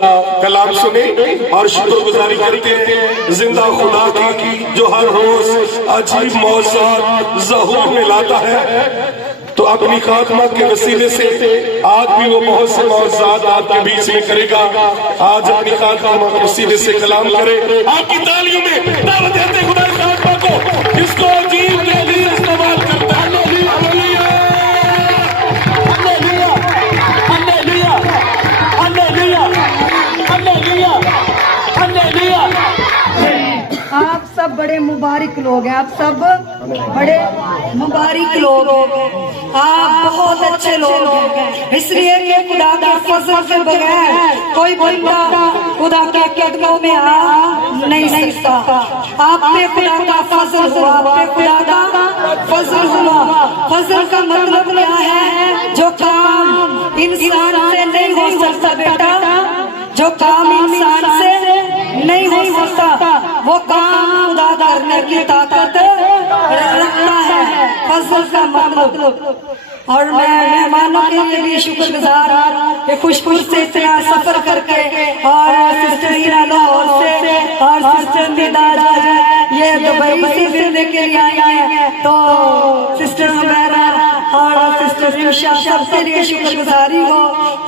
کلام سنے اور شکر گزاری کرتے ہیں زندہ خدا کی جو ہر روز عجیب معجزات ظہور میں لاتا ہے۔ تو اپنی خاتمہ کے وسیلے سے آج بھی وہ بہت سے معجزات آپ کے بیچ میں کرے گا۔ آج اپنی خاتمہ کے وسیلے سے کلام کرے۔ آپ کی تالیوں میں دعوت دیتے خدا کی خاتمہ کو، جس کو عجیب کے لیے استعمال کرتا ہے۔ آپ سب بڑے مبارک لوگ ہیں، آپ سب بڑے مبارک لوگ ہیں، آپ بہت اچھے لوگ ہیں، اس لیے کہ خدا کا فضل کے بغیر کوئی بندہ خدا کے قدموں میں آ نہیں سکتا۔ آپ پہ خدا کا فضل ہوا، آپ پہ خدا کا فضل ہوا۔ فضل کا مطلب کیا ہے؟ جو کام انسان سے نہیں ہو سکتا بیٹا، جو کام انسان سے نہیں ہو سکتا وہ کام خدا کرنے کی طاقت رکھتا ہے۔ فضل کا مطلب، اور میں مہمانوں کے لیے شکر گزار کہ خوش سے اتنا سفر کر کے، اور سسٹر ہیرا لاہور سے اور سسٹر مداج یہ دبئی سے ملنے کے لیے آئی ہیں، تو سسٹر ہمیرا اور سسٹر ریشا سب کے لیے شکر گزاری ہو،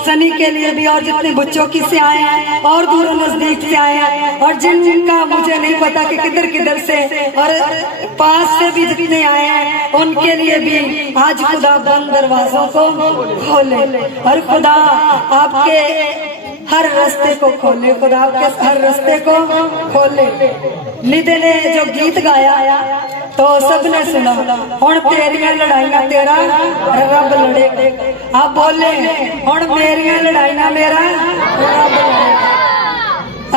سنی کے لیے بھی، اور جتنے بچوں کی سے آئے ہیں اور دور و نزدیک سے آئے ہیں، اور جن کا مجھے نہیں پتا کہ کدھر سے اور پاس سے بھی جتنے آئے ہیں ان کے لیے بھی آج خدا بند دروازوں کو کھولے، اور خدا آپ کے ہر رستے کو کھولے، خدا آپ کے ہر رستے کو کھولے۔ ندے نے جو گیت گایا تو سب نے سنا، ہن تیریاں لڑائیاں تیرا رب لڑے، آپ بولے ہن میریاں لڑائیاں میرا رب لڑے۔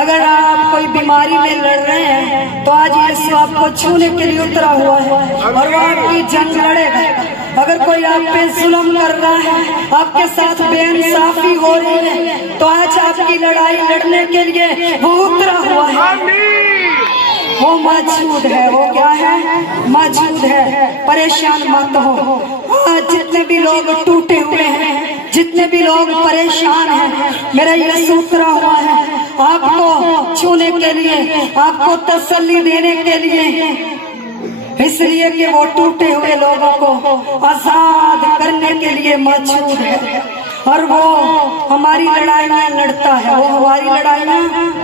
اگر آپ کوئی بیماری میں لڑ رہے ہیں تو آج یسوع آپ کو چھونے کے لیے اترا ہوا ہے اور وہ آپ کی جنگ لڑے گا۔ اگر کوئی آپ پہ ظلم کر رہا ہے، آپ کے ساتھ بے انصافی ہو رہی ہے، تو آج آپ کی لڑائی لڑنے کے لیے وہ اترا ہوا ہے، وہ موجود ہے۔ وہ کیا ہے؟ موجود ہے۔ پریشان مت ہو۔ آج جتنے بھی لوگ ٹوٹے ہوئے ہیں، جتنے بھی لوگ پریشان ہیں، میرا یسوع اترا ہوا ہے آپ کو چھونے کے لیے، آپ کو تسلی دینے کے لیے، اس لیے کہ وہ ٹوٹے ہوئے لوگوں کو آزاد کرنے کے لیے موجود ہے، اور وہ ہماری لڑائیاں لڑتا ہے، وہ ہماری لڑائیاں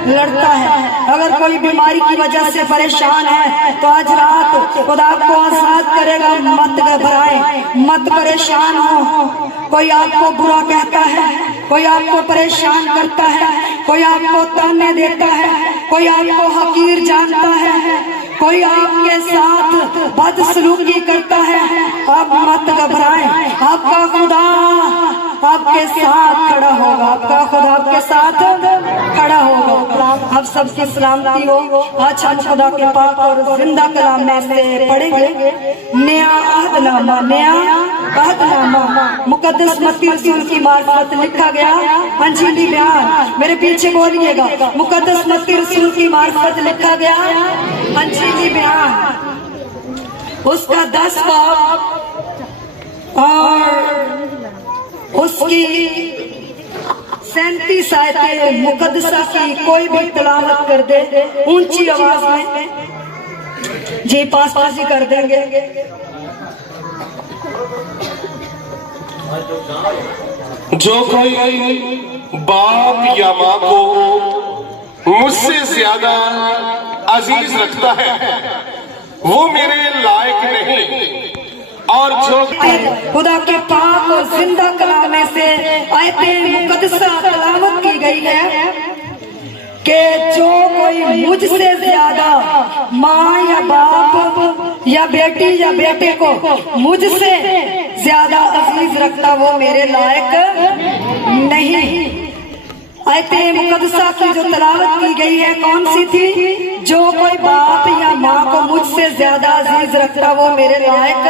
لڑتا ہے۔ اگر کوئی بیماری کی وجہ سے پریشان ہے تو آج رات خدا آپ کو آزاد کرے گا۔ مت گھبرائیں، مت پریشان ہو۔ کوئی آپ کو برا کہتا ہے، کوئی آپ کو پریشان کرتا ہے، کوئی آپ کو تانے دیتا ہے، کوئی آپ کو حقیر جانتا ہے، کوئی آپ کے ساتھ بد سلوکی کرتا ہے، آپ مت گھبرائیں۔ آپ کا خدا آپ کے ساتھ کھڑا ہوگا، آپ کا خدا آپ کے ساتھ کھڑا ہوگا۔ آپ سب کی سلامتی ہو۔ آج ہم خدا کے پاک اور زندہ کلام میں سے پڑھیں گے نیا عہد نامہ، نیا عہد نامہ، مقدس متی رسول کی معرفت لکھا گیا انجیلی بیان۔ میرے پیچھے بولیے گا، مقدس متی رسول کی معرفت لکھا گیا انجیلی بیان، اس کا 10 باب اور اس کی 37 آیتیں مقدسہ کی کوئی بھی تلاوت کر دے اونچی آواز میں، جی پاس ہی کر دیں گے۔ جو کوئی باپ یا ماں کو مجھ سے زیادہ عزیز رکھتا ہے وہ میرے لائق نہیں، اور جو خدا کے پاک اور زندہ کلام میں سے آیتیں مقدسہ تلاوت کی گئی ہے کہ جو کوئی مجھ سے زیادہ ماں یا باپ یا بیٹی یا بیٹے کو مجھ سے زیادہ عزیز رکھتا وہ میرے لائق نہیں۔ آیت مقدسہ کی جو تلاوت کی گئی ہے کون سی تھی؟ جو کوئی باپ یا ماں کو مجھ سے زیادہ عزیز رکھتا وہ میرے لائق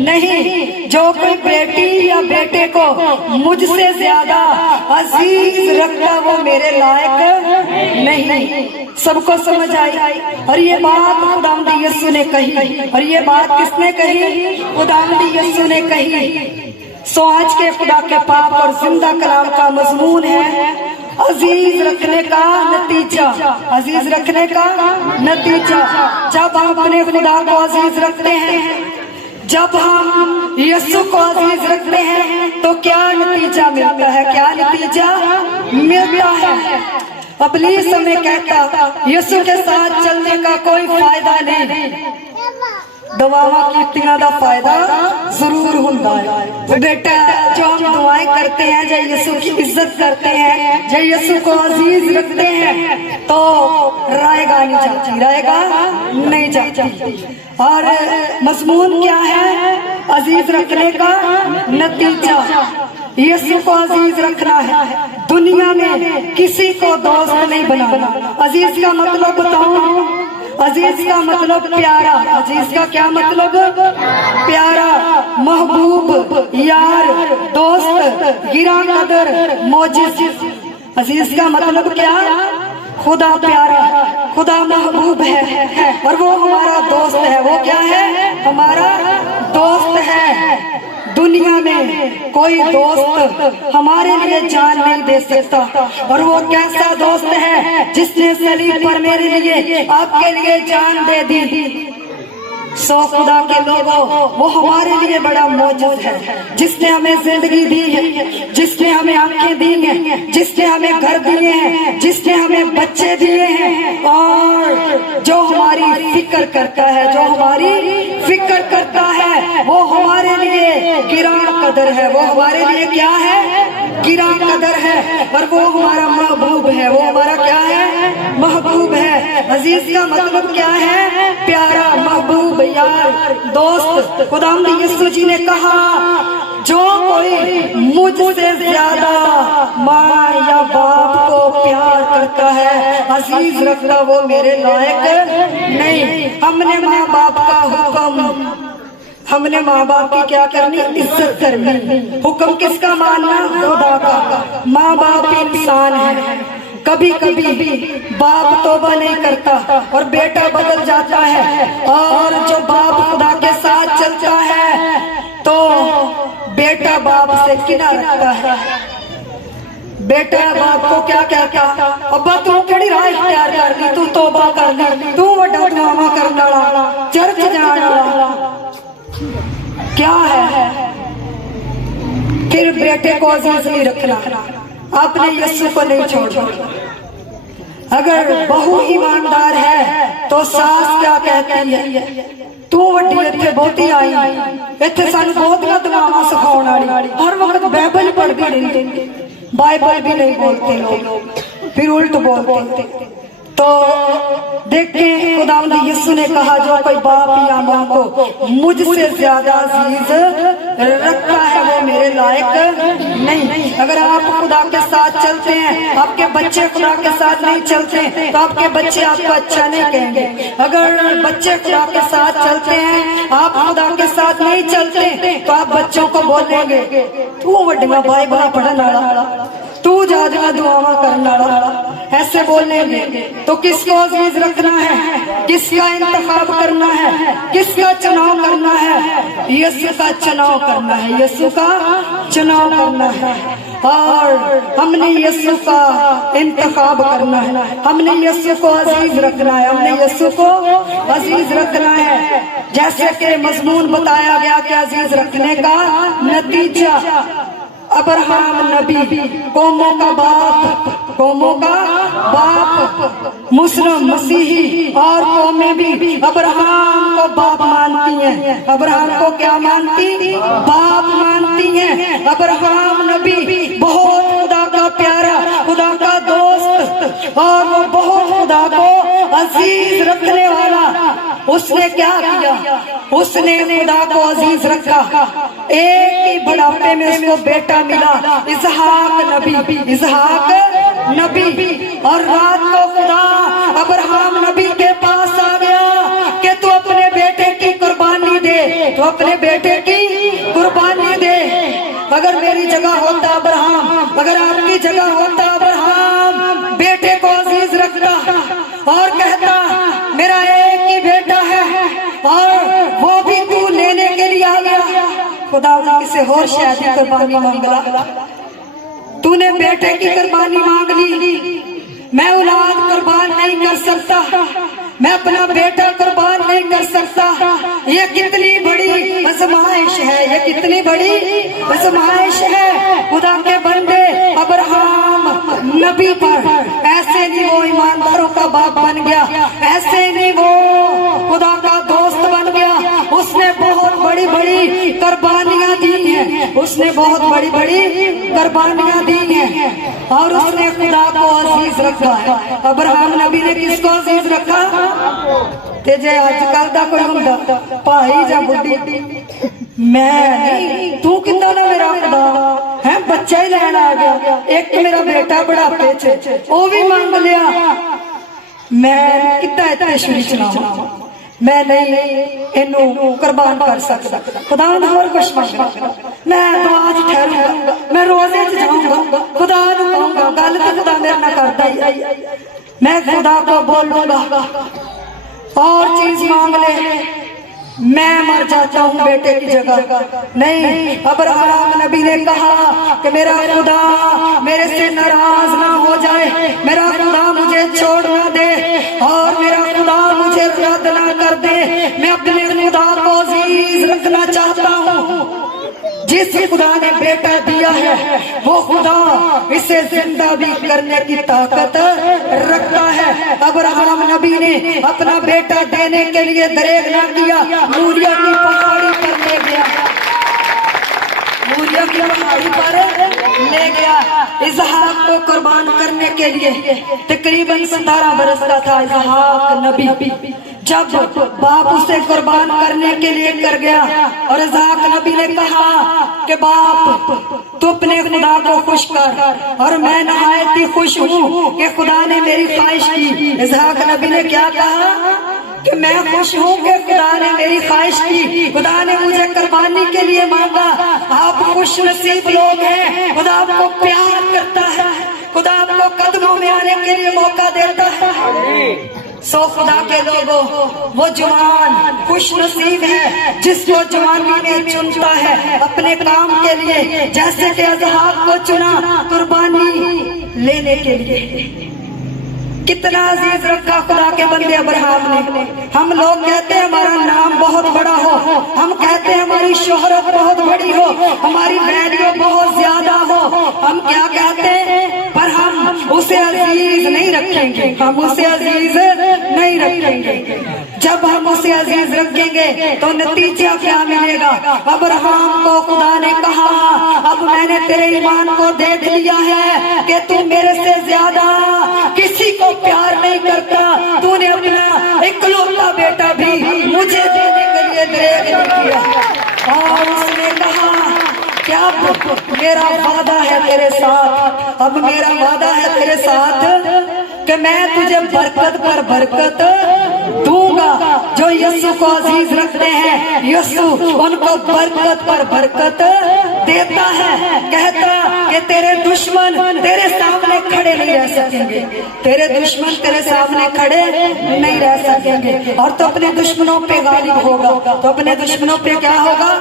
نہیں، جو کوئی بیٹی یا بیٹے کو مجھ سے زیادہ عزیز رکھتا وہ میرے لائق نہیں۔ سب کو سمجھ آئی؟ اور یہ بات خداوند یسوع نے کہی، اور یہ بات کس نے کہی؟ خداوند یسوع نے کہی۔ سو آج کے خدا کے پاک اور زندہ کلام کا مضمون ہے अजीज रखने का नतीजा, अजीज रखने का नतीजा, जब हम अपने खुदा को अजीज रखते हैं, जब हम यीशु को अजीज रखते हैं तो क्या नतीजा मिलता है, क्या नतीजा मिलता है। इब्लीस हमें कहता यीशु के साथ चलने का कोई फायदा नहीं, दुआवां कीतियां दा फायदा जरूर हुंदा है। तो बेटा जो हम दुआएं करते हैं, जो यीशु की इज्जत करते हैं, जो यीशु को अजीज रखते हैं, तो रहेगा नहीं जाती, रहेगा नहीं जाती। और मजमून क्या है अजीज रखने का नतीजा, यीशु को अजीज रखना है, दुनिया में किसी को दोस्त नहीं बनाना। अजीज का मतलब बताऊं, अजीज का मतलब प्यारा, अजीज का क्या मतलब, प्यारा, महबूब, यार, दोस्त, गिरा कदर, मोजिज। अजीज का मतलब क्या, खुदा प्यारा, खुदा महबूब है और वो हमारा दोस्त है। वो क्या है, हमारा दोस्त है। दुनिया में कोई दोस्त हमारे लिए जान नहीं दे सकता, और वो कैसा दोस्त है जिसने सलीब पर मेरे लिए, आपके लिए जान दे दी। सो खुदा के लोगों, वो हमारे लिए बड़ा मौजूद है, जिसने हमें जिंदगी दी है, जिसने हमें आंखें दी हैं, जिसने हमें घर दिए हैं, जिसने हमें बच्चे दिए हैं, और जो हमारी फिक्र करता है, जो हमारी फिक्र करता है, वो हमारे लिए गिरान कदर है। वो हमारे लिए क्या है, गिरान कदर है, और वो हमारा महबूब है। वो हमारा क्या है, महबूब है। अजीज का मतलब क्या है, प्यारा, महबूब, यार, दोस्त। खुदावंद यीशु जी ने कहा जो कोई मुझसे ज्यादा माँ या बाप को प्यार करता है, अजीज रखना, वो मेरे लायक नहीं। हमने माँ बाप का हुक्म, हमने माँ बाप की क्या करनी, इज्जत करनी। हुक्म किसका मानना, खुदा का। माँ बाप इंसान है, कभी कभी बाप तौबा नहीं करता और बेटा बदल जाता है, और जो बाप खुदा के साथ चलता है तो बेटा बाप से किना रखता है। बेटा बाप को क्या कहता, अब्बा तू केड़ी राह इख्तियार कर ली, तू तौबा कर ली, तू वड्डा दुआवां करन वाला, चर्च जाण वाला, क्या है। फिर बेटे को अजीज नहीं रखना, आपने यीशु को नहीं छोड़ना। अगर बहू ईमानदार है तो सास क्या कहती है, तू वड्डी इत्थे बहुती आई, इत्थे सानू बहुतियां दुआवां सिखाउण वाली, हर वक्त बाइबल पढ़दी रहिंदी, बाइबल भी नहीं बोलते लोग, फिर उल्ट बोलते। तो देखिए खुदावंद यीशु ने कहा जो कोई बाप या माँ को मुझसे ज्यादा अजीज रखता है, वो मेरे लायक नहीं। अगर आप खुदा के साथ चलते हैं, आपके बच्चे खुदा के साथ नहीं चलते तो आपके बच्चे आपको अच्छा नहीं कहेंगे। अगर बच्चे खुदा के साथ चलते हैं, आप खुदा के साथ नहीं चलते तो आप बच्चों को बोलेंगे तू वड्डियां बाइबल पढ़न वाला, तू ज्यादा दुआवां करने वाला, ऐसे बोलेंगे। तो किसको अजीज रखना है, किसका इंतखाब करना है, किसका चुनाव करना है, यीशु का चुनाव करना है, यीशु का चुनाव करना है। और हमने यीशु का इंतखाब करना है, हमने यीशु को अजीज रखना है, हमने यीशु को अजीज रखना है। जैसे कि मजमून बताया गया कि अजीज रखने का नतीजा, अब्राहम नबी, कौमों का बाप, कौमों का बाप, मुस्लिम मसीही और कौमें भी अब्राहम को बाप मानती हैं। अब्राहम को क्या मानती, बाप मानती हैं। अब्राहम नबी बहुत खुदा का प्यारा, खुदा का दोस्त, और वो बहुत खुदा को अजीज रखने वाला। उसने क्या किया, उसने खुदा को अजीज रखा। एक ही बुढ़ापे में उसको बेटा मिला, इसहाक नबी, इसहाक नबी। और रात को खुदा अब्राहम नबी के पास आ गया कि तू अपने बेटे की कुर्बानी दे, तू अपने बेटे की कुर्बानी दे। अगर मेरी जगह होता अब्राहम, अगर आपकी जगह होता अब्राहम, बेटे को अजीज रखता और कहता मेरा एक ही बेटा है और वो भी तू लेने के लिए आ गया। खुदा किसी और शादी कुर्बानी मांगला, तू तूने बेटे की कुर्बानी मांग ली, मैं औलाद कुर्बान नहीं कर सकता, मैं अपना बेटा कुर्बान नहीं कर सकता। ये कितनी बड़ी आजमाइश है, ये कितनी बड़ी आजमाइश है। खुदा के बंदे अब्राहम नबी पर ऐसे नहीं वो ईमानदारों का बाप बन गया, ऐसे नहीं वो खुदा का दोस्त बन गया। उसने बहुत बड़ी बड़ी कुर्बानियां दी हैं, उसने बहुत बड़ी बड़ी कुर्बानियां दी हैं और उसने खुदा को अजीज रखा है। अब्राहम नबी ने किसको अजीज रखा? ते जे अजकल दा कोई हुंदा भाई जा बुढ़ी, मैं नहीं, तू कितना ना मेरा खुदा है, बच्चा ही लेना आ गया। एक मेरा बेटा बुढ़ापे च वो भी मांग लिया, मैं कितना इतने शुरू चलावा, मैं नहीं इनू कुर्बान कर सकता। खुदा ने और कुछ मांगा, मैं नमाज ठहरूंगा, मैं रोजे च जाऊंगा, खुदा नू कहूंगा गल तो खुदा मेरे नाल करदा ही, मैं खुदा को बोलूंगा और चीज मांग ले, मैं मर जाता हूँ बेटे की जगह नहीं। अब्राहम नबी ने कहा कि मेरा खुदा मेरे से नाराज ना हो जाए, मेरा खुदा मुझे छोड़ ना दे और मेरा खुदा मुझे रद्द ना कर दे। मैं अपने खुदा को अजीज रखना चाहता हूँ। जिस खुदा ने बेटा दिया है वो खुदा इसे जिंदा भी करने की ताकत रखता है। अब्राहम नबी ने अपना बेटा देने के लिए दरेग ना किया, मूरिया की पहाड़ी पर ले गया, मूरिया की पहाड़ी पर ले गया इसहाक को कुर्बान करने के लिए। तकरीबन 17 बरस का था इसहाक नबी जब बाप उसे कुर्बान करने के लिए कर गया और इसहाक नबी ने कहा कि बाप तू अपने खुदा को खुश कर, और मैं नहायत ही खुश हूँ कि खुदा ने मेरी ख्वाहिश की। इसहाक नबी ने क्या कहा कि मैं खुश हूँ कि खुदा ने मेरी ख्वाहिश की, खुदा ने मुझे कुर्बानी के लिए मांगा। आप खुश नसीब लोग हैं, खुदा आपको प्यार करता है, खुदा आपको कदमों में आने के लिए मौका देता है। सो खुदा के लोगों, वो जवान खुश नसीब है जिसको जवानी में चुनता है अपने काम के लिए, जैसे कि इसहाक को चुना कुर्बानी लेने के लिए। कितना अजीज रखा खुदा के बंदे अब्राहम ने। हम लोग कहते हैं हमारा नाम बहुत बड़ा हो, हम कहते हैं हमारी शोहरत बहुत बड़ी हो, हमारी वैल्यू बहुत ज्यादा हो, हम क्या कहते हैं, पर हम उसे अजीज नहीं रखेंगे, हम उसे अजीज नहीं रखेंगे। जब हम उसे अजीज रखेंगे तो नतीजा क्या मिलेगा? अब्राहम को खुदा ने कहा अब मैंने तेरे ईमान को देख लिया है कि तू मेरे से ज्यादा किसी को प्यार नहीं करता, तूने अपना इकलौता बेटा भी मुझे देने के लिए दरेग नहीं किया। और उसने कहा कि अब मेरा वादा है तेरे साथ, अब मेरा वादा है तेरे साथ कि मैं तुझे बरकत पर बरकत दूंगा। जो यीशु को अजीज रखते हैं यीशु उनको बरकत पर बरकत देता है। कहता कि तेरे दुश्मन तेरे सामने खड़े नहीं रह सकेंगे, तेरे दुश्मन तेरे सामने खड़े नहीं रह सकेंगे, और तो अपने दुश्मनों पे गालिब होगा, तो अपने दुश्मनों पे क्या होगा?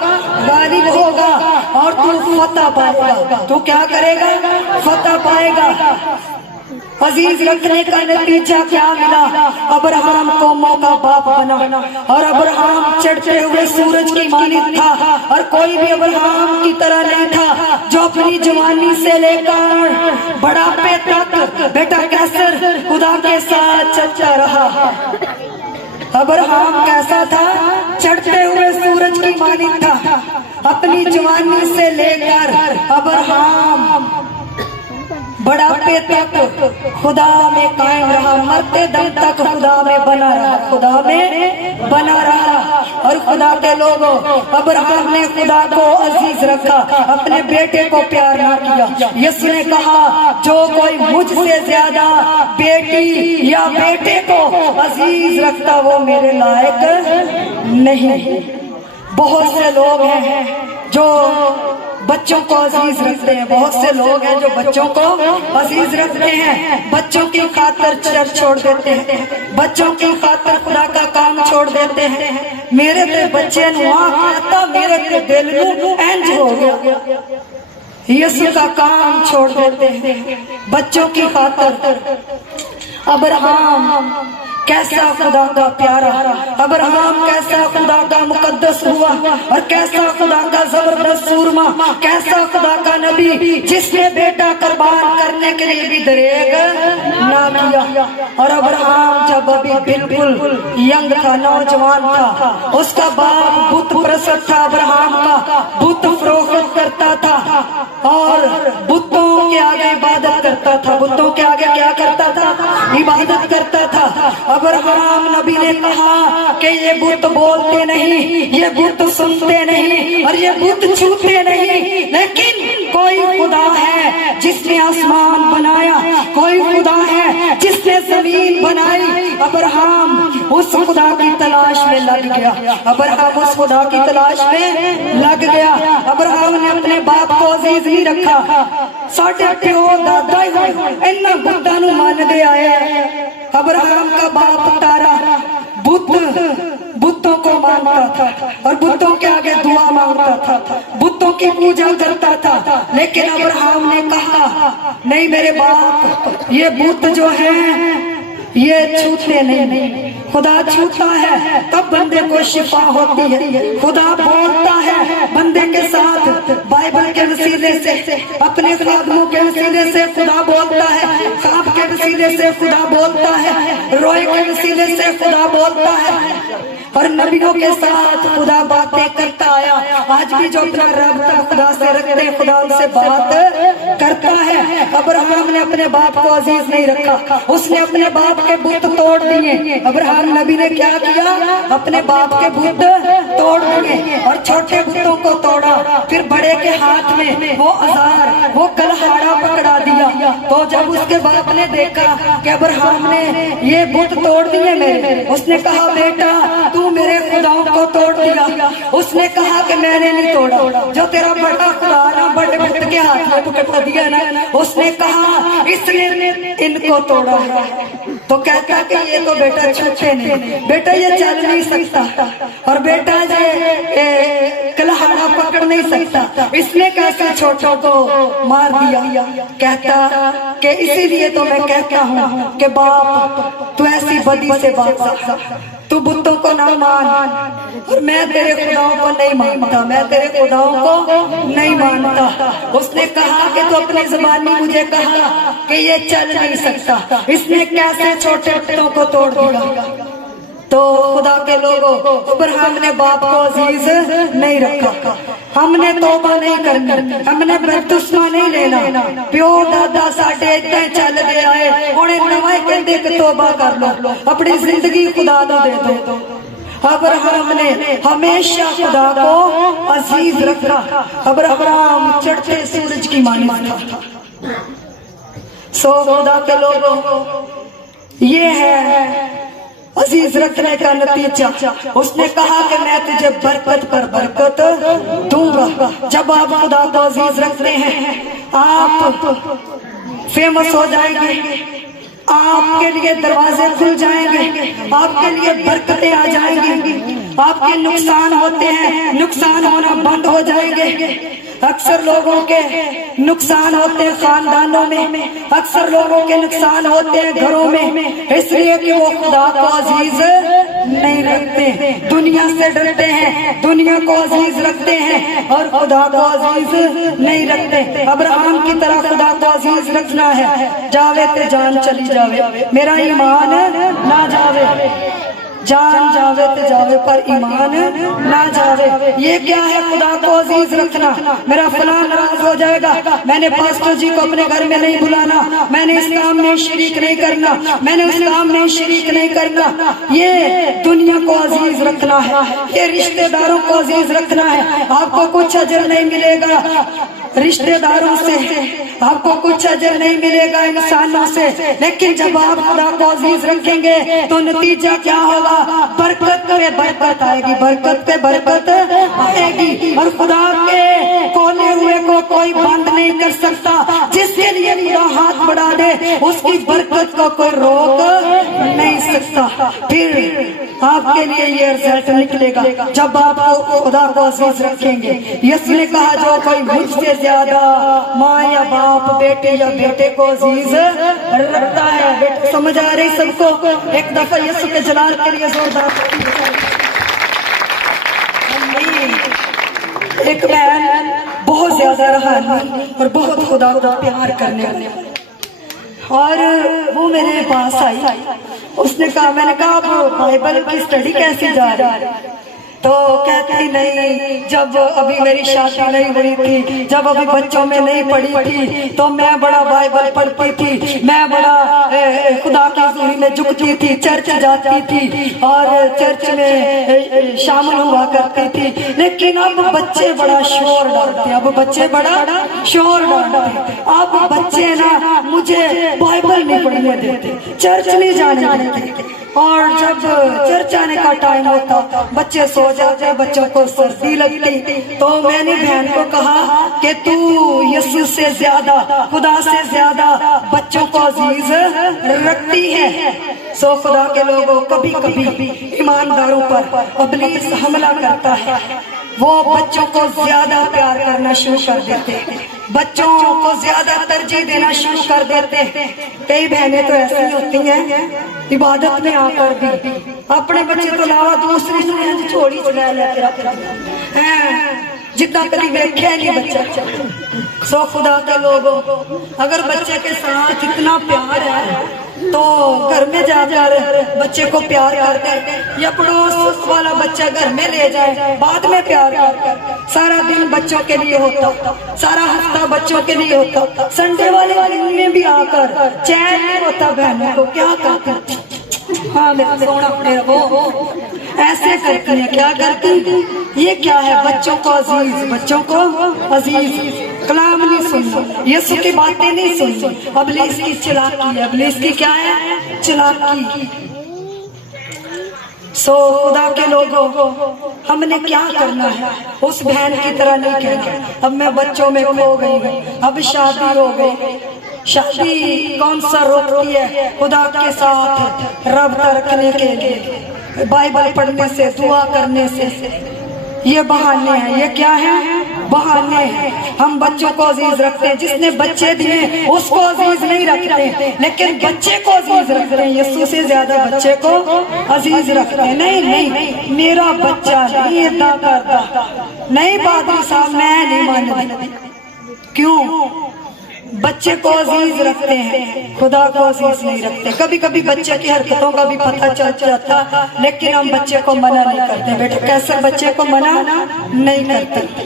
गालिब होगा और तू फतह पाएगा। तू क्या करेगा? फतह पाएगा। अजीज रखने का नतीजा क्या मिला? अब्राहम कौमों का बाप बना, और अब्राहम चढ़ते हुए सूरज की मानित था, और कोई भी अब्राहम की तरह नहीं था जो अपनी जवानी से लेकर बुढ़ापे तक बेटा कैसर खुदा के साथ चलता रहा। अब्राहम कैसा था? चढ़ते हुए सूरज की मानित था। अपनी जवानी से लेकर अब्राहम बुढ़ापे तक खुदा में कायम रहा, मरते दम तक खुदा में बना रहा, खुदा में बना रहा। और खुदा के लोगों, अब्राहम ने खुदा को अजीज रखा, अपने बेटे को प्यार ना किया। यीशु ने कहा जो कोई मुझसे ज्यादा बेटी या बेटे को अजीज रखता वो मेरे लायक नहीं। बहुत से लोग हैं जो बच्चों को अजीज रखते हैं, बहुत से लोग हैं जो बच्चों को अजीज रखते हैं, बच्चों की खातिर चर्च छोड़ देते हैं, बच्चों की खातिर खुदा का काम छोड़ देते हैं। मेरे ते बच्चे कहता मेरे ते दिल नू इंज हो गया, यीशु का काम छोड़ देते हैं बच्चों की खातिर। अब्राहम कैसा खुदा का प्यारा, अब्राहम कैसा खुदा का मुकद्दस हुआ, और कैसा खुदा का जबरदस्त सूरमा, कैसा खुदा का नबी जिसने बेटा कुर्बान करने के लिए भी दरेग ना किया। और अब्राहम जब अभी बिल्कुल यंग था, नौजवान था, उसका बाप बुत प्रसत था, अब्राहम का बुत फरोख्त करता था और बुतों के आगे इबादत करता था। बुतों के आगे क्या करता था? इबादत करता था। अब्राहम नबी ने कहा कि ये बुत बोलते नहीं, ये बुत सुनते नहीं, और ये बुत छूते नहीं, लेकिन कोई खुदा है जिसने आसमान बनाया, कोई खुदा है जिसने जमीन बनाई। अब्राहम उस खुदा की तलाश में लग गया। अब्राहम उस खुदा की तलाश में लग गया। अब्राहम ने अपने बाप को अजीज नहीं रखा। साढ़े प्यो दादा इन्ना बुद्धा नू मानदे आए। अब्राहम का बाप तारा बुतों को मानता था और बुतों के आगे दुआ मांगता था, बुतों की पूजा करता था। लेकिन अब्राहम ने कहा नहीं मेरे बाप, ये बुत जो है ये छूते नहीं। खुदा छूता है तब बंदे को शिफा होती है। खुदा बोलता है बंदे के साथ, बाइबल के वसीले से, अपने खादमों के वसीले से खुदा बोलता है, ख्वाब के वसीले से खुदा बोलता है, रोए के वसीले से खुदा बोलता है, और नबियों के साथ खुदा बातें करता आया। आज भी जो अपना रब्ता खुदा से रखते, खुदा उनसे बात करता है। अब्राहम ने अपने बाप को अजीज नहीं रखा, उसने अपने बाप के बुत तोड़ दिए। अब्राहम नबी ने क्या किया? अपने बाप के बुत तोड़ दिए और छोटे बुतों को तोड़ा। फिर बड़े के हाथ में वो औजार, वो कलहाड़ा पकड़ा दिया। तो जब उसके बाप ने देखा कि अब्राहम ने ये बुत तोड़ दिए मेरे, उसने कहा बेटा तू मेरे खुदाओं को तोड़ दिया। उसने कहा कि मैंने नहीं तोड़ा, जो तेरा बड़ा खुदा ना बड़े बुत के हाथ में पकड़ा दिया ना, उसने कहा इसने इनको तोड़ा है। तो कहता कि ये तो बेटा छूते नहीं, बेटा ये चल नहीं सकता, और बेटा ये कलहाड़ा पकड़ नहीं सकता, इसने कैसे छोटों को मार दिया। कहता कि इसीलिए तो मैं कहता हूँ कि बाप तू ऐसी बदी से बात, तू बुतों को ना मान, और मैं तेरे खुदाओं को नहीं मानता, मैं तेरे खुदाओं को नहीं मानता। उसने कहा कि तू अपनी ज़बानी मुझे कहा कि ये चल नहीं सकता, इसने कैसे छोटे बुतों को तोड़ दिया। तो खुदा के लोगों, अब्राहम ने बाप को अजीज नहीं रखा। हमने तौबा नहीं करनी, हमने बदुस्मा नहीं लेना। प्यो दादा साडे इतना चल दे आए, हुणे नवा कहंदे कि तौबा कर लो, अपनी जिंदगी खुदा नूं दे दो। अब्राहम ने हमेशा खुदा को अजीज रखा। अब्राहम चढ़ते सूरज की मानता था। सो खुदा के लोगों, ये है अजीज रखने का नतीजा। उसने कहा कि मैं तुझे बरकत पर बरकत दूंगा। जब आप खुदा को अजीज रखते हैं आप फेमस हो जाएंगे, आपके लिए दरवाजे खुल जाएंगे, आपके लिए बरकतें आ जाएंगी, आपके नुकसान होते हैं नुकसान होना बंद हो जाएंगे। अक्सर लोगों के नुकसान होते हैं खानदानों में, अक्सर लोगों के नुकसान होते हैं घरों में, इसलिए कि वो खुदा को अजीज नहीं रखते, दुनिया से डरते हैं, दुनिया को अजीज रखते हैं और खुदा को अजीज नहीं रखते। अब्राहम की तरह खुदा को अजीज रखना है। जावे ते जान चली जावे, मेरा ईमान ना जावे, जान जावे तो जावे पर ईमान ना जावे। ये क्या है खुदा को अजीज रखना? मेरा फलां नाराज हो जाएगा, मैंने पास्टर जी को अपने घर में नहीं बुलाना, मैंने इस काम में शरीक नहीं करना, मैंने उस काम में शरीक नहीं करना। ये दुनिया को अजीज रखना है, ये रिश्तेदारों को अजीज रखना है। आपको कुछ अजर नहीं मिलेगा रिश्तेदारों से, आपको कुछ अजर नहीं मिलेगा इंसानों से, लेकिन जब आप खुदा को अजीज रखेंगे तो नतीजा क्या होगा? बरकत पे बरकत आएगी, बरकत पे बरकत आएगी। और खुदा के खोले हुए को कोई बंद नहीं कर सकता, जिसके लिए खुदा हाथ बढ़ा दे उसकी बरकत को कोई रोक नहीं सकता। फिर आपके लिए ये रिजल्ट निकलेगा जब आप खुदा को अजीज रखेंगे। यीशु ने कहा जो कोई मुझसे ज्यादा माँ या बाप, बेटे या बेटे को अजीज रखता है। समझ आ रही सबको? एक दफा यीशु के जलाल के लिए जोरदार। एक बहन बहुत ज्यादा रूहानी और बहुत खुदा को प्यार करने वाली, और वो मेरे पास आई। उसने कहा, मैंने कहा बाइबल की स्टडी कैसी जा रही है? तो कहती नहीं, जब अभी मेरी शादी नहीं हुई थी, जब अभी बच्चों में नहीं पढ़ी थी, तो मैं बड़ा बाइबल पढ़ती थी, मैं बड़ा खुदा की हज़ूरी में झुकती थी, चर्च जाती थी और चर्च में शामिल हुआ करती थी। लेकिन अब बच्चे बड़ा शोर डालते, अब बच्चे बड़ा शोर डालते, अब बच्चे ना मुझे बाइबल नहीं पढ़ने देते, चर्च नहीं जाने देते। और जब चर्च आने का टाइम होता बच्चे सो जाते, बच्चों को सर्दी लगती। तो मैंने बहन को कहा कि तू यीशु से ज्यादा, खुदा से ज्यादा बच्चों को अजीज रखती है। सो खुदा के लोगों, कभी कभी ईमानदारों पर इब्लीस हमला करता है, वो बच्चों को ज्यादा प्यार करना शुरू कर देते हैं, बच्चों को ज्यादा तरजीह देना शुरू कर देते हैं। कई बहनें तो ऐसी होती हैं इबादत में आकर भी अपने बच्चे तो अलावा दूसरी से छोड़ी चला लेते हैं, जितना कभी देखा नहीं बच्चा। सो खुदा के लोगों, अगर बच्चे के साथ इतना प्यार है तो घर में जाकर बच्चे को प्यार करते, या पड़ोस वाला बच्चा घर में ले जाए, बाद में प्यार करते। सारा दिन बच्चों के लिए होता, सारा हफ्ता बच्चों के लिए होता, संडे वाले दिन में भी आकर चैन नहीं होता बहनों को, क्या करते? हाँ मेरा सोना अपने वो ऐसे करती है, क्या करती? ये क्या है? बच्चों को अजीज, बच्चों को अजीज, कलाम नहीं सुनना, यीशु की बातें नहीं सुननी। इब्लीस की चालाकी, इब्लीस की क्या है? चालाकी। सो खुदा के लोगों, हमने क्या करना है? उस बहन की तरह नहीं कहना अब मैं बच्चों में खो गई हूँ, अब शादी हो गई। शादी कौन सा रोकती है खुदा के साथ रब्ता रखने के लिए? बाइबल पढ़ने से, दुआ करने से। ये बहाने हैं, ये क्या है? बहाने हैं। हम बच्चों को अजीज रखते हैं, जिसने बच्चे दिए उसको अजीज नहीं रखते, लेकिन बच्चे को अजीज रखते हैं। यीशु से ज्यादा बच्चे को अजीज रखते हैं। नहीं, मेरा बच्चा नहीं इतना करता, नहीं पादरी साहब मैं नहीं मानती। क्यों? बच्चे को अजीज रखते हैं, खुदा को अजीज नहीं रखते। कभी कभी बच्चे की हरकतों का भी पता चल जाता, लेकिन हम बच्चे को मना नहीं करते। बेटे कैसे बच्चे को मना नहीं करते?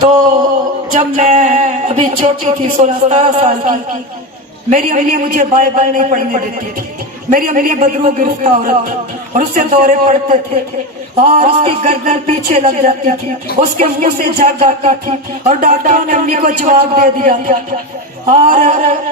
तो जब मैं अभी छोटी थी, 16-17 साल की, मेरी अम्मी मुझे बाइबल नहीं पढ़ने देती थी। मेरी अम्मी बदरू गिरफ्ता औरत थी और उससे दौरे पड़ते थे और उसकी गर्दन पीछे लग जाती थी, उसके मुंह से झाग आती थी और डॉक्टरों ने अम्मी को जवाब दे दिया था। और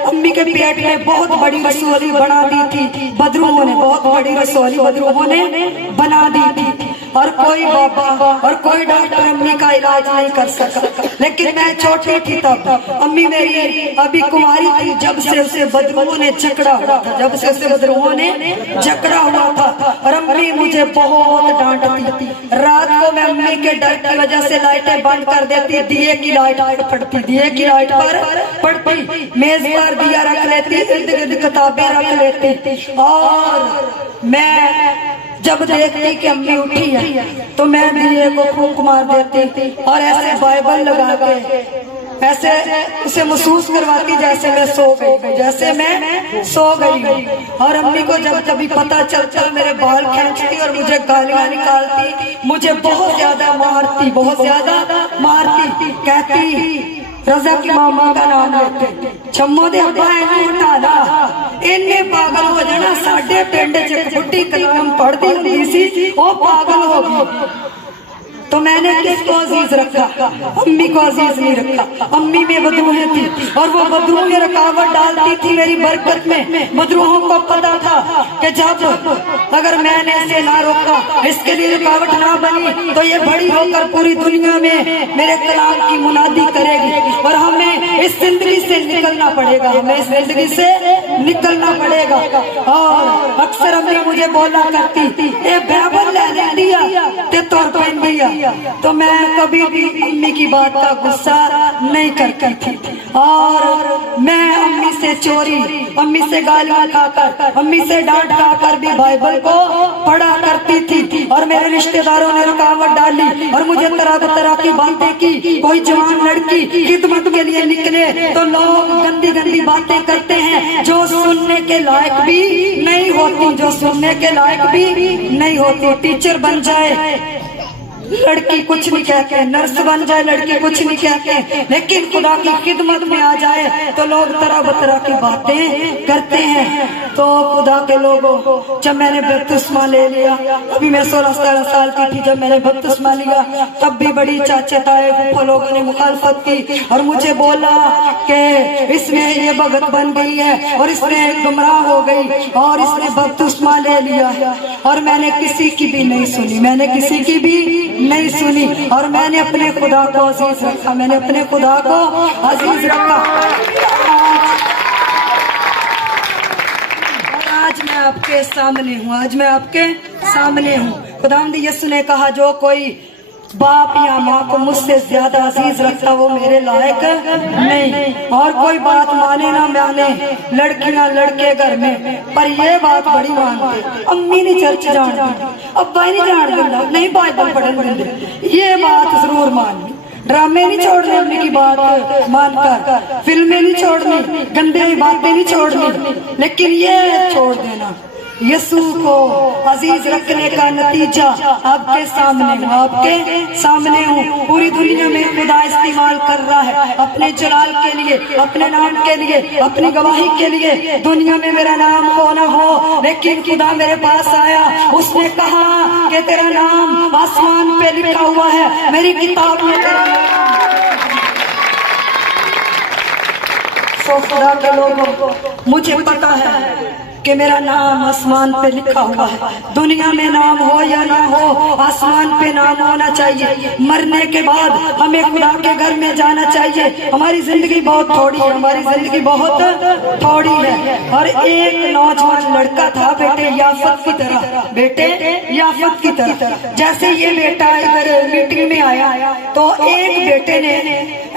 अम्मी के पेट में बहुत बड़ी रसोली बना दी थी बदरूओं ने, बहुत बड़ी रसोली बदरूओं ने बना दी थी। और कोई बाबा और कोई डॉक्टर अम्मी का इलाज नहीं कर सका। लेकिन मैं छोटी थी तब, अम्मी मेरी अभी कुंवारी थी जब से उसे बदरूओं ने जकड़ा हुआ था, जब से उसे बदरूओं ने जकड़ा हुआ था। और अम्मी मुझे बहुत डांटती थी। रात को मैं अम्मी के डर की वजह से लाइटें बंद कर देती, दिए की लाइट पड़ती, दिए की लाइट पर पड़ती, मेज पर दिया रख लेती, इर्द गिर्द किताबें रख लेती। और मैं जब देखती कि अम्मी उठी है तो मैं दिए को फूंक मार देती और ऐसे बाइबल लगा के ऐसे उसे महसूस करवाती जैसे मैं सो गई, जैसे मैं सो गई। और अम्मी को जब कभी पता चलता मेरे बाल खींचती और मुझे गालियां निकालती, मुझे बहुत ज्यादा मारती, बहुत ज्यादा मारती। कहती रजा की मामा का नाम लेते, छम्मो दे अब्बा उठाना, इन्ने पागल हो जाना। साडे पिंड च बुढ़ी कलम पढ़ती हुंदी सी, वो पागल हो गई। تو میں نے کس کو عزیز رکھا؟ امی کو عزیز نہیں رکھا. امی میں بدروہیں تھی اور وہ بدروہیں رکاوٹ ڈالتی تھی میری برکت میں. بدروہوں کو پتا تھا کہ جب اگر میں نے اسے نہ روکا, اس کے لیے رکاوٹ نہ بنی, تو یہ بڑی ہو کر پوری دنیا میں میرے کلام کی منادی کرے گی اور ہمیں اس زندگی سے نکلنا پڑے گا, ہمیں اس زندگی سے نکلنا پڑے گا. اور اکثر امی مجھے بولا کرتی اے بیبل لے دیا تے طور پہن دیا. تو میں کبھی بھی امی کی بات کا غصہ نہیں کرتی تھی اور میں امی سے چوری, امی سے گالیاں کھا کر, امی سے ڈانٹ کھا کر بھی بائبل کو پڑھا کرتی تھی. اور میرے رشتہ داروں نے رکاوٹ ڈالی اور مجھے طرح طرح کی باتیں کی. کوئی جوان لڑکی خدمت کے لیے نکلے تو لوگ گندی گندی باتیں کرتے ہیں جو سننے کے لائق بھی نہیں ہوتی, جو سننے کے لائق بھی نہیں ہوتی. ٹیچر بن جائے لڑکی کچھ نہیں کہتے, نرس بن جائے لڑکی کچھ نہیں کہتے, لیکن خدا کی خدمت میں آ جائے تو لوگ طرح طرح کی باتیں کرتے ہیں. تو خدا کے لوگوں, جب میں نے بپتسمہ لے لیا, ابھی میں 16-17 سال کی تھی جب میں نے بپتسمہ لیا, تب بھی بڑی چاچے تائے پھوپھو لوگوں نے مخالفت کی اور مجھے بولا کہ اس میں یہ بھگت بن گئی ہے اور اس میں گمراہ ہو گئی اور اس نے بپتسمہ لے لیا. اور میں نے کسی کی بھی نہیں سنی, میں نے کسی کی بھی نہیں سنی اور میں نے اپنے خدا کو عزیز رکھا, میں نے اپنے خدا کو عزیز رکھا. اور آج میں آپ کے سامنے ہوں, آج میں آپ کے سامنے ہوں. خداوند یسوع نے کہا جو کوئی باپ یا ماں کو مجھ سے زیادہ عزیز رکھتا وہ میرے لائق نہیں. اور کوئی بات مانے نہ مانے, لڑکیاں لڑکے گھر میں, پر یہ بات بڑی مانتے. امی نہیں چرچ جان دی, ابا نہیں جان دینا, نہیں بائبل پڑھن دے, یہ بات ضرور ماننی. ڈرامے نہیں چھوڑنے امی کی بات مان کر, فلمیں نہیں چھوڑنی, گندے باتیں نہیں چھوڑنی, لیکن یہ چھوڑ دینا. یسوع کو عزیز رکھنے کا نتیجہ آپ کے سامنے ہوں, آپ کے سامنے ہوں. پوری دنیا میں خدا استعمال کر رہا ہے اپنے جلال کے لیے, اپنے نام کے لیے, اپنی گواہی کے لیے. دنیا میں میرا نام ہو نہ ہو, لیکن خدا میرے پاس آیا, اس نے کہا کہ تیرا نام آسمان پہ لکھا ہوا ہے, میری کتاب میں تیرا نام. سو خدا کے لوگوں, مجھے پتا ہے کہ میرا نام آسمان پہ لکھا ہوا ہے. دنیا میں نام ہو یا نہ ہو, آسمان پہ نام ہونا چاہیے. مرنے کے بعد ہمیں خدا کے گھر میں جانا چاہیے. ہماری زندگی بہت تھوڑی ہے, ہماری زندگی بہت تھوڑی ہے. اور ایک نوجوان لڑکا تھا بیٹے یافت کی طرح, بیٹے یافت کی طرح. جیسے یہ بیٹا ادھر میٹنگ میں آیا تو ایک بیٹے نے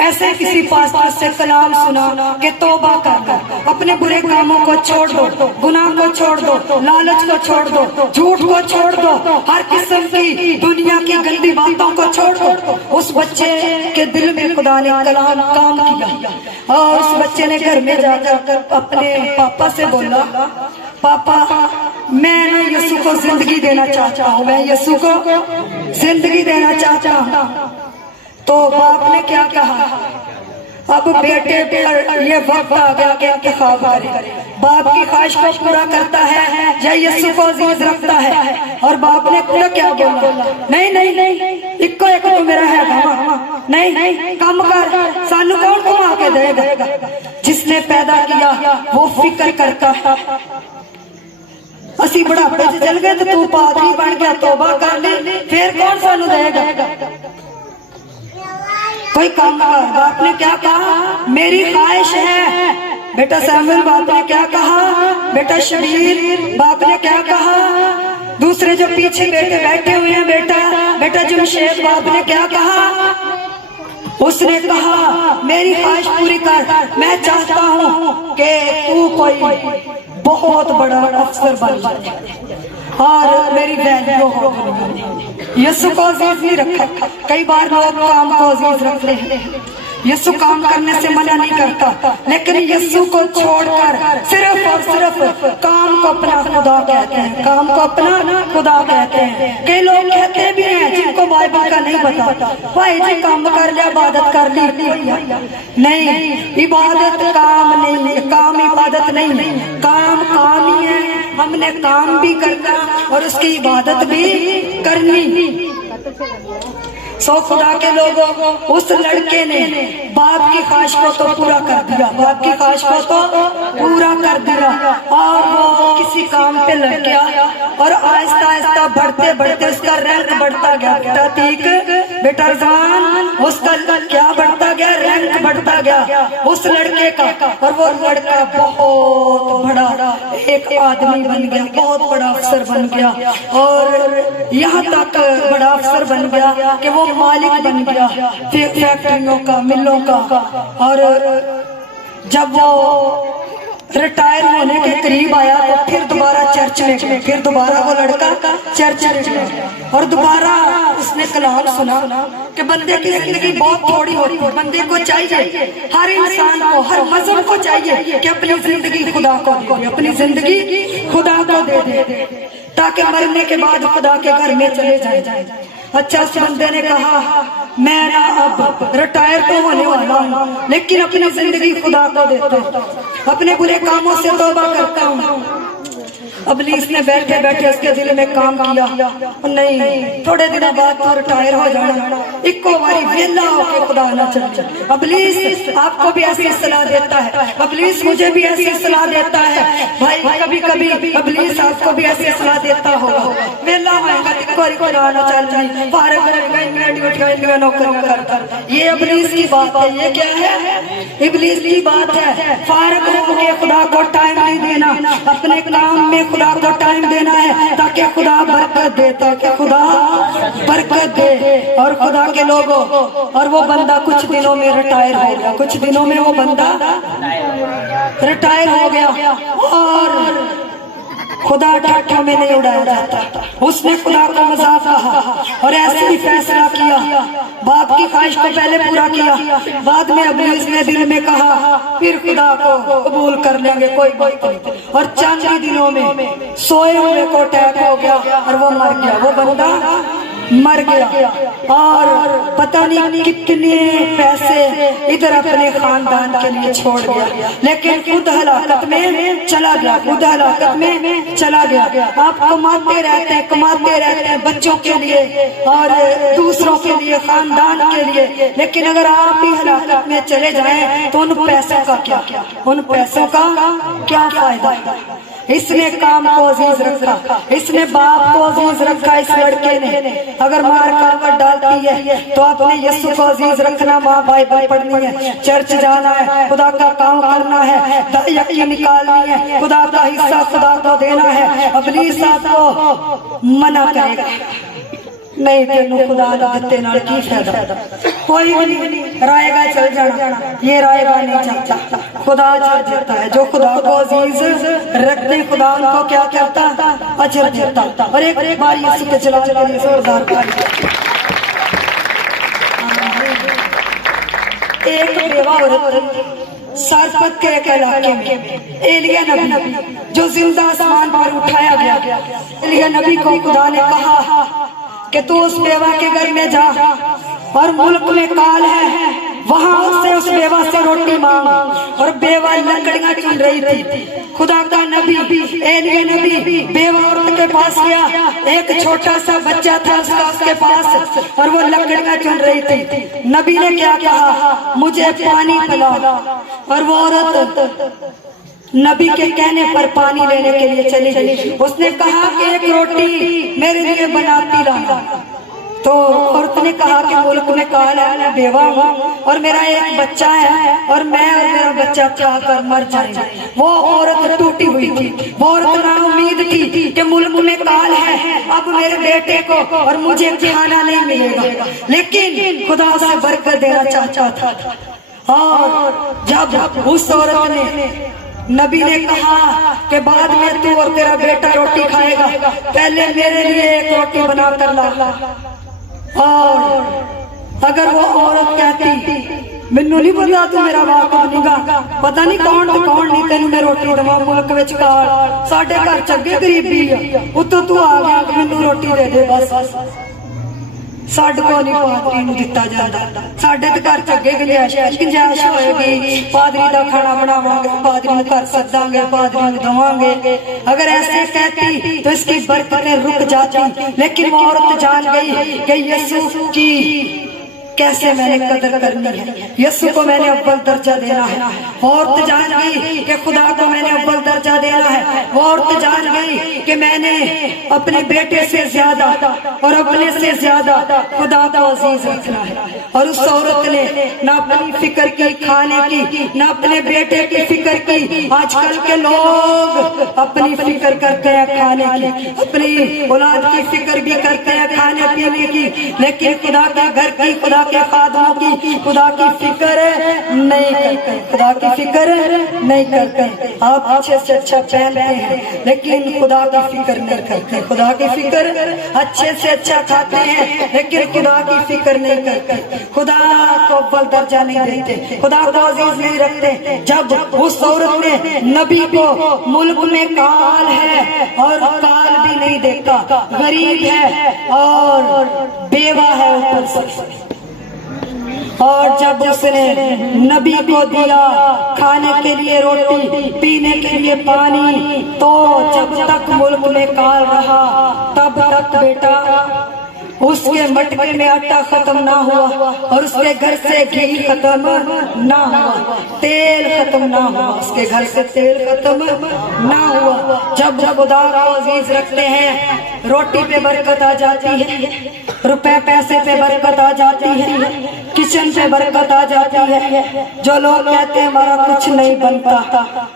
ایسے کسی پاسٹر سے کلام سنا کہ توبہ کر دو, اپنے برے کاموں کو چھوڑ دو, گناہ کو چھوڑ دو, لالچ کو چھوڑ دو, جھوٹ کو چھوڑ دو, ہر قسم کی دنیا کی گندی باتوں کو چھوڑ دو. اس بچے کے دل میں خدا نے کلام کام کیا اور اس بچے نے گھر میں جا کر اپنے پاپا سے بولا, پاپا میں نا یسوع کو زندگی دینا چاہتا ہوں, میں یسوع کو زندگی دینا چاہتا ہوں. تو باپ نے کیا کہا, اب بیٹے پر یہ وقت آ گیا کہ انتخاب کرے, باپ کی خواہش کو پورا کرتا ہے یا یسوع کو عزیز رکھتا ہے. اور باپ نے کیا بولا, نہیں نہیں نہیں, ایک تو میرا ہے گھما, نہیں کم کر, سانو کون کما کے دے گا, جس نے پیدا کیا وہ فکر کرتا ہے. اسی بڑھاپے سے چل گئے تو پادری بن گیا, توبہ کر لی, پھر کون سانو دے گا, کوئی کام کر. باپ نے کیا کہا, میری خواہش ہے. بیٹا سیموئل باپ نے کیا کہا, بیٹا شبیر باپ نے کیا کہا, دوسرے جو پیچھے بیٹے بیٹھے ہوئے ہیں بیٹا جمشید باپ نے کیا کہا, اس نے کہا میری خواہش پوری کر, میں چاہتا ہوں کہ تو کوئی بہت بڑا افسر بن جائے اور میری ویلیو ہو. یسوع کو عزیز نہیں رکھا. کئی بار لوگ کام کو عزیز رکھتے ہیں, یسوع کام کرنے سے منع نہیں کرتا, لیکن یسوع کو چھوڑ کر صرف اور صرف کام کو اپنا خدا کہتے ہیں, کام کو اپنا خدا کہتے ہیں. کئی لوگ کہتے بھی ہیں جن کو بائبل کا نہیں پتا, بھائی جی کام کر لیا عبادت کر لی. نہیں, عبادت کام نہیں, کام عبادت نہیں, کام کام ہی ہے. ہم نے کام بھی کرنا اور اس کی عبادت بھی کرنی. सो खुदा के लोगों, उस लड़के ने बाप की ख्वाहिश को तो पूरा कर दिया, बाप की ख्वाहिश को तो पूरा कर दिया, और वो किसी काम पे लग गया, और आहिस्ता आहिस्ता बढ़ते बढ़ते उसका रैंक बढ़ता गया। बेटा ठीक, बेटा रज़वान, उसका क्या बढ़ता गया? रैंक बढ़ता गया उस लड़के का, और वो लड़का बहुत बड़ा एक आदमी बन गया, बहुत बड़ा अफसर बन गया, और यहाँ तक बड़ा अफसर बन गया कि वो मालिक बन गया फैक्ट्रियों का, मिलों का। और जब वो रिटायर होने के करीब आया तो फिर दोबारा चर्च में गया, फिर दोबारा वो लड़का चर्च में गया, और दोबारा उसने कलाम सुना कि बंदे की जिंदगी बहुत थोड़ी होती है, बंदे को चाहिए, हर इंसान को, हर मजहब को चाहिए कि अपनी जिंदगी खुदा को दे, अपनी जिंदगी खुदा को दे दे, ताकि मरने के बाद खुदा के घर में चले जाए। अच्छा, उस बंदे ने कहा मैं ना अब रिटायर तो होने वाला हूँ, लेकिन अपनी जिंदगी खुदा को देता हूँ, अपने बुरे कामों से तौबा करता हूँ। इब्लीस ने बैठे बैठे उसके दिल में काम किया, नहीं थोड़े दिनों बाद तो रिटायर हो जाना, इक्को बारी वेला होके खुदा ना चले। इब्लीस आपको भी ऐसी सलाह देता है, इब्लीस मुझे भी ऐसी सलाह देता है भाई, कभी कभी इब्लीस आपको भी ऐसी सलाह देता होगा, वेला होगा इक्को बारी खुदा ना चल, ये इब्लीस की बात है। ये क्या है? इब्लीस की बात है। फारग होके खुदा को टाइम नहीं देना, अपने काम में खुदा को टाइम देना है, ताकि खुदा बरकत दे, ताकि खुदा बरकत दे। और खुदा के लोगों, और वो बंदा कुछ दिनों में रिटायर हो गया, कुछ दिनों में वो बंदा रिटायर हो गया, और खुदा ठाठा में नहीं उड़ाया जाता, उसने खुदा को मजाक कहा और ऐसे ही फैसला किया, बाप की ख्वाहिश को पहले पूरा किया, बाद में इब्लीस ने दिल में कहा फिर खुदा को कबूल कर लेंगे, कोई बात नहीं। और चंद ही दिनों में सोए हुए को अटैक हो गया और वो मर गया, वो बंदा मर गया, और पता नहीं कितने पैसे इधर अपने खानदान के लिए छोड़ गया, लेकिन खुद हलाकत में चला गया, खुद हलाकत में चला गया। आप कमाते रहते हैं बच्चों के लिए और दूसरों के लिए, खानदान के लिए, लेकिन अगर आप भी हलाकत में चले जाएं तो उन पैसों का क्या, उन पैसों का क्या फायदा? इसने काम को अजीज रखा, इसने बाप को अजीज रखा। इस लड़के ने अगर मार कावट डालती है तो आपने यीशु को अजीज रखना, माँ बाइबल पढ़नी है, चर्च जाना है, खुदा का काम करना है, यकीन निकालनी है, खुदा का हिस्सा खुदा को देना है। इब्लीस आपको मना करेगा, नहीं तेनू खुदा दिते नाल की फायदा, कोई भी नहीं, रायगा चल जाना, ये रायगा नहीं चलता, खुदा अजर देता है। जो खुदा को अजीज रखते खुदा उनको क्या करता? अजर देता। और एक बार यीशु के जलाल के लिए जोरदार ताली। एक बेवा औरत सारपत के एक इलाके में एलिया नबी, जो जिंदा आसमान पर उठाया गया, एलिया नबी को खुदा ने कहा कि तू उस बेवा के घर में जा और मुल्क में काल है, वहां से उस बेवा से रोटी मांग। और बेवा लकड़ियां चुन रही थी। खुदा का नबी एलिया नबी बेवा औरत के पास गया, एक छोटा सा बच्चा था उसके पास, और वो लकड़ियां चुन रही थी। नबी ने क्या कहा? मुझे पानी पिला। और वो औरत नबी के कहने पर पानी लेने के लिए चली गई। उसने कहा कि एक रोटी मेरे लिए बनाती रहा। तो औरत ने कहा कि मुल्क में काल है, मैं बेवा हूँ और मेरा एक बच्चा है, और मैं और मेरा बच्चा चाह कर मर जाएगा। वो औरत टूटी हुई थी, वो औरत ना उम्मीद थी कि मुल्क में काल है, अब मेरे बेटे को और मुझे खाना नहीं मिलेगा, लेकिन खुदा उसे बरकत देना चाहता था। और जब उस औरत ने, नबी ने कहा कि बाद में तू और तेरा बेटा रोटी खाएगा, पहले मेरे लिए एक रोटी बना कर ला। और अगर वो औरत कहती मैनू नहीं पता तू मेरा बाप बनेगा, पता नहीं कौन तो कौन नहीं, तेन मैं रोटी देवा, मुल्क विच काल, साडे घर चंगे गरीबी है, उतो तू आ गया मैनू रोटी दे दे बस। ਸਾਡੇ ਕੋਲ ਨਹੀਂ ਪਾਦਰੀ ਨੂੰ ਦਿੱਤਾ ਜਾਂਦਾ। ਸਾਡੇ ਤੇ ਘਰ ਚ ਅੱਗੇ ਗੁੰਜਾਇਸ਼ ਹੋਏਗੀ, ਪਾਦਰੀ ਦਾ ਖਾਣਾ ਬਣਾਵਾਂਗੇ, ਪਾਦਰੀ ਨੂੰ ਘਰ ਸੱਦਾਂਗੇ, पादरी में दवांगे। अगर ऐसे कहती तो इसकी बरकतें रुक जाती, लेकिन वो औरत जान गई कि यीशु की कैसे मैंने कदर करनी है, यीशु को मैंने अव्वल दर्जा देना है। वो औरत जान गई कि खुदा को मैंने अव्वल दर्जा देना है। वो औरत जान गई कि मैंने अपने बेटे से ज्यादा और अपने से ज्यादा खुदा को अजीज रखना है। और उस औरत ने न अपनी फिक्र की खाने की, न अपने बेटे की फिक्र की। आजकल के लोग अपनी फिक्र करते हैं खाने की, अपनी औलाद की फिक्र भी करते हैं खाने पीने की, लेकिन खुदा के घर की, खुदा के खादमों की, खुदा की फिक्र नहीं करते, खुदा की फिक्र नहीं करते। आप अच्छे से अच्छा पहनते हैं लेकिन खुदा की फिक्र नहीं करते, खुदा की फिक्र अच्छे से अच्छा खाते हैं लेकिन खुदा की फिक्र नहीं करते, खुदा को अव्वल दर्जा नहीं देते, खुदा को अजीज नहीं रखते। जब उस औरत ने नबी को मुल्क में काल है और काल भी नहीं देता, गरीब है और बेवा है ऊपर से, और जब उसने नबी को दिया खाने के लिए रोटी, पीने के लिए पानी, तो जब तक मुल्क में काल रहा तब तक बेटा उसके मटके में आटा खत्म ना हुआ और उसके घर से घी खत्म ना हुआ, तेल खत्म ना हुआ, उसके घर से तेल खत्म ना हुआ। जब खुदा को अजीज रखते हैं रोटी पे बरकत आ जाती है, रुपए पैसे पे बरकत आ जाती है, किचन पे बरकत आ जाती है। जो लोग कहते हैं हमारा कुछ नहीं बनता,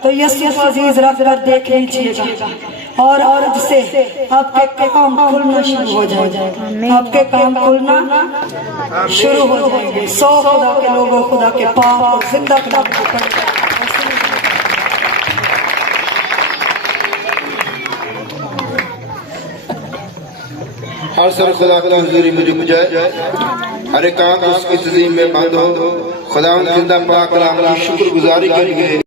तो यीशु को अजीज रख कर देख लीजिएगा और औरत से आपके काम खुलना शुरू हो जाएगा, आपके काम खुलना शुरू हो जाएंगे। 100 खुदा के लोगों खुदा के पाप और जिंदा खुदा के ऊपर हर सर खुदा की हुजूरी में झुक जाए, हर एक काम उसकी तज़ीम में बंद हो। खुदा जिंदा पाक कलाम की शुक्रगुजारी करेंगे।